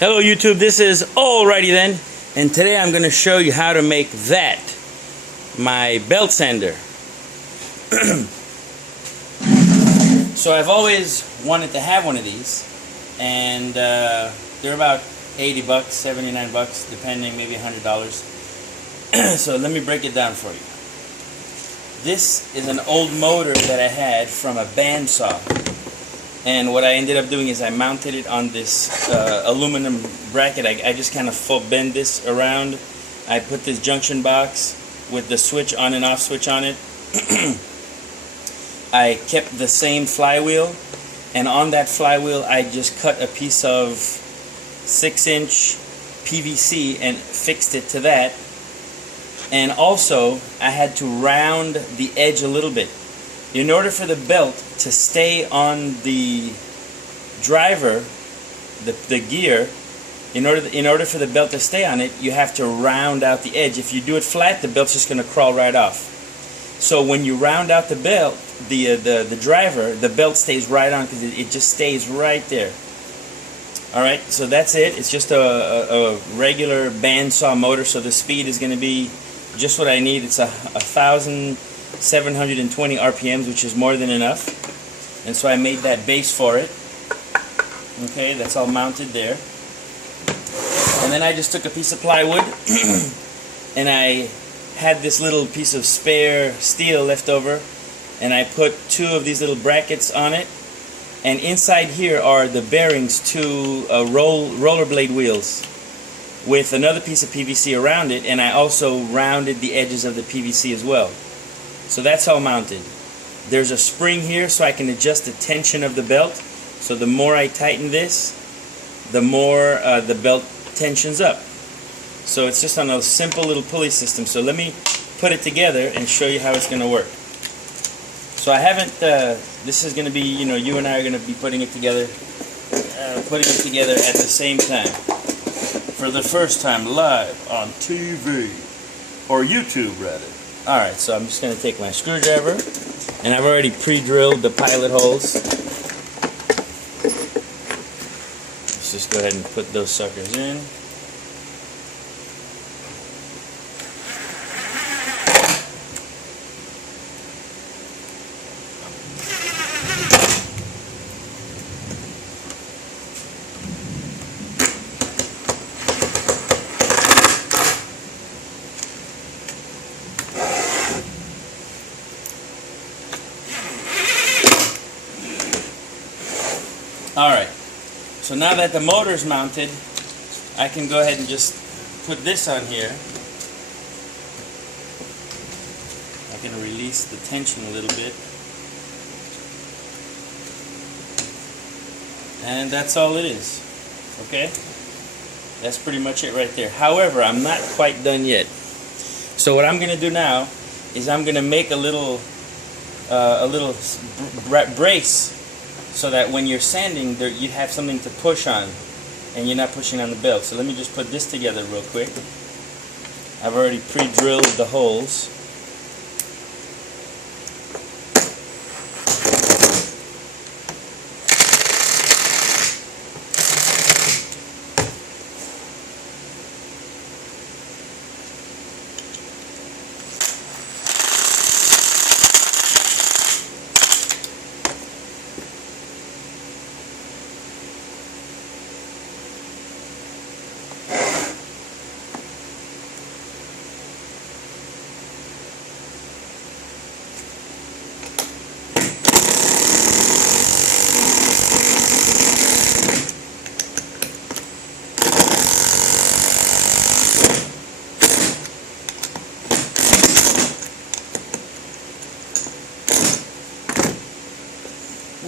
Hello YouTube, this is Alrighty Then, and today I'm going to show you how to make that, my belt sander. So I've always wanted to have one of these, and they're about 80 bucks, 79 bucks, depending, maybe $100. So let me break it down for you. This is an old motor that I had from a bandsaw. And what I ended up doing is I mounted it on this aluminum bracket. I just kind of bend this around. I put this junction box with the switch on and off switch on it. I kept the same flywheel, and on that flywheel I just cut a piece of 6-inch PVC and fixed it to that. And also I had to round the edge a little bit. In order for the belt to stay on the driver, the gear, in order for the belt to stay on it, you have to round out the edge. If you do it flat, the belt's just going to crawl right off. So when you round out the belt, the driver, the belt stays right on because it just stays right there. Alright, so that's it. It's just a regular bandsaw motor, so the speed is going to be just what I need. It's 1,720 RPMs, which is more than enough. And so I made that base for it. Okay, that's all mounted there. And then I just took a piece of plywood and I had this little piece of spare steel left over, and I put 2 of these little brackets on it, and inside here are the bearings to rollerblade wheels with another piece of PVC around it, and I also rounded the edges of the PVC as well. So that's all mounted. There's a spring here so I can adjust the tension of the belt. So the more I tighten this, the more the belt tensions up. So it's just on a simple little pulley system. So let me put it together and show you how it's going to work. So I haven't, this is going to be, you and I are going to be putting it together at the same time. For the first time live on TV, or YouTube rather. Alright, so I'm just going to take my screwdriver, and I've already pre-drilled the pilot holes. Let's just go ahead and put those suckers in. Alright, so now that the motor is mounted, I can go ahead and just put this on here. I can release the tension a little bit. And that's all it is. Okay? That's pretty much it right there. However, I'm not quite done yet. So what I'm going to do now is I'm going to make a little brace, so that when you're sanding, you have something to push on, and you're not pushing on the belt. So let me just put this together real quick. I've already pre-drilled the holes.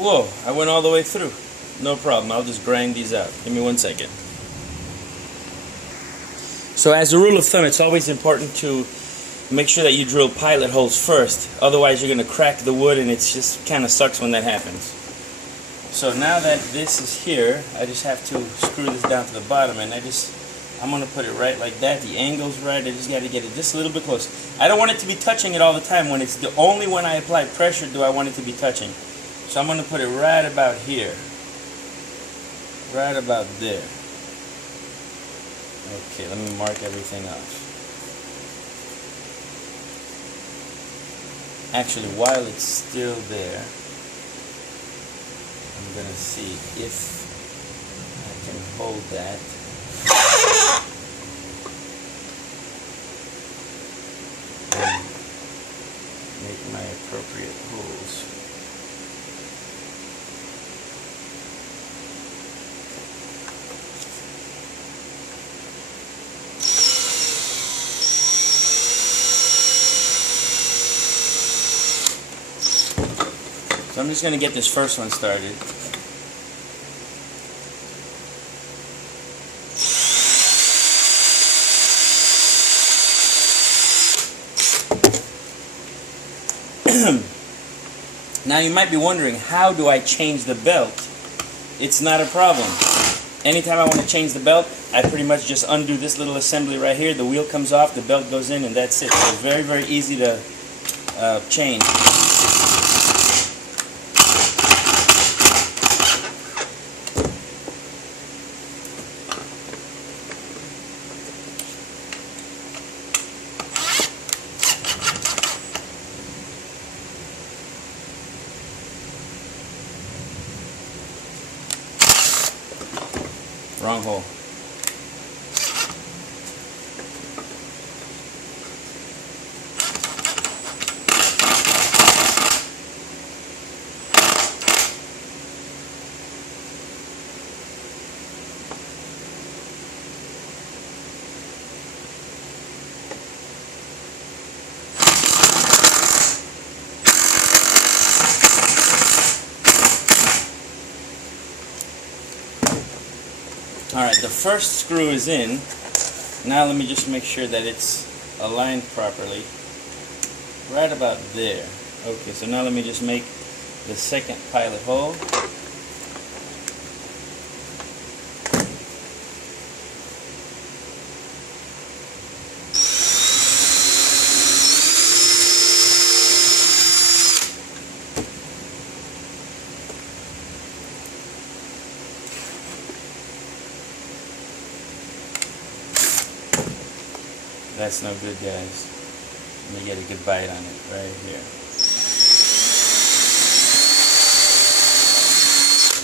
Whoa, I went all the way through. No problem, I'll just grind these out. Give me 1 second. So as a rule of thumb, it's always important to make sure that you drill pilot holes first. Otherwise you're going to crack the wood, and it just kind of sucks when that happens. So now that this is here, I just have to screw this down to the bottom, and I'm going to put it right like that. The angle's right. I just got to get it just a little bit close. I don't want it to be touching it all the time. Only when I apply pressure do I want it to be touching. So I'm going to put it right about here. Right about there. Okay, let me mark everything off. Actually, while it's still there, I'm gonna see if I can hold that. And make my appropriate holes. So I'm just going to get this first one started. Now you might be wondering, how do I change the belt? It's not a problem. Anytime I want to change the belt, I pretty much just undo this little assembly right here. The wheel comes off, the belt goes in, and that's it. So it's very, very easy to change. Wrong hole. Alright, the first screw is in. Now let me just make sure that it's aligned properly. Right about there. Okay, so now let me just make the second pilot hole. That's no good, guys. Let me get a good bite on it right here.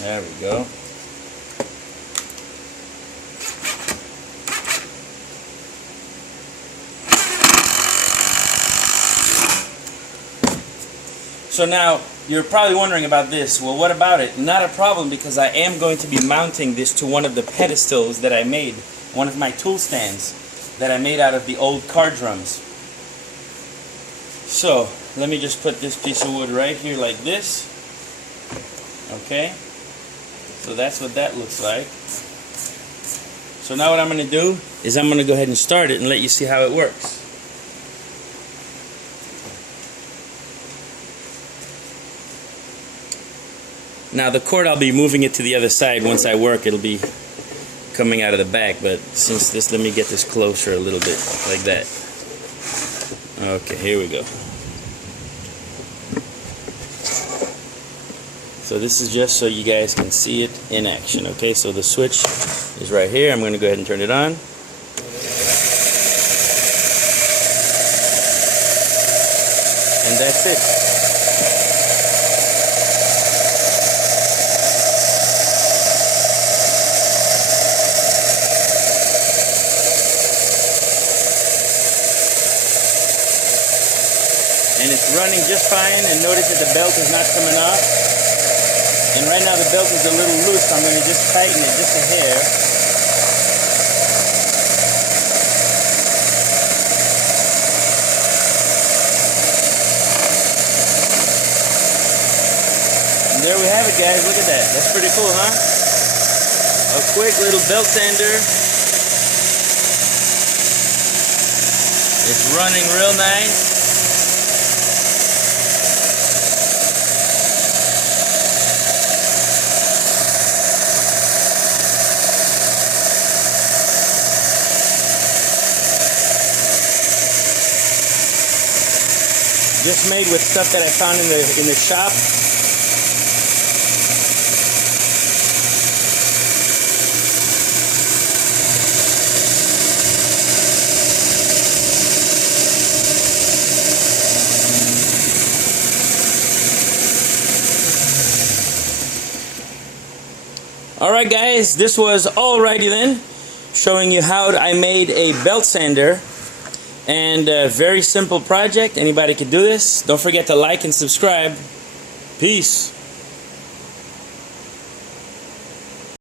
There we go. So now, you're probably wondering about this. Well, what about it? Not a problem, because I am going to be mounting this to one of the pedestals that I made, one of my tool stands that I made out of the old car drums. So, let me just put this piece of wood right here like this. Okay? So that's what that looks like. So now what I'm going to do is I'm going to go ahead and start it and let you see how it works. Now the cord, I'll be moving it to the other side. Once I work, it'll be coming out of the back, but since this, let me get this closer a little bit, like that. Okay, here we go. So this is just so you guys can see it in action, okay? So the switch is right here. I'm going to go ahead and turn it on. And that's it. And it's running just fine, and notice that the belt is not coming off. And right now the belt is a little loose, so I'm going to just tighten it just a hair. And there we have it, guys. Look at that. That's pretty cool, huh? A quick little belt sander. It's running real nice. Just made with stuff that I found in the shop. Alright guys, this was Alrighty Then, showing you how I made a belt sander. And a very simple project. Anybody could do this. Don't forget to like and subscribe. Peace.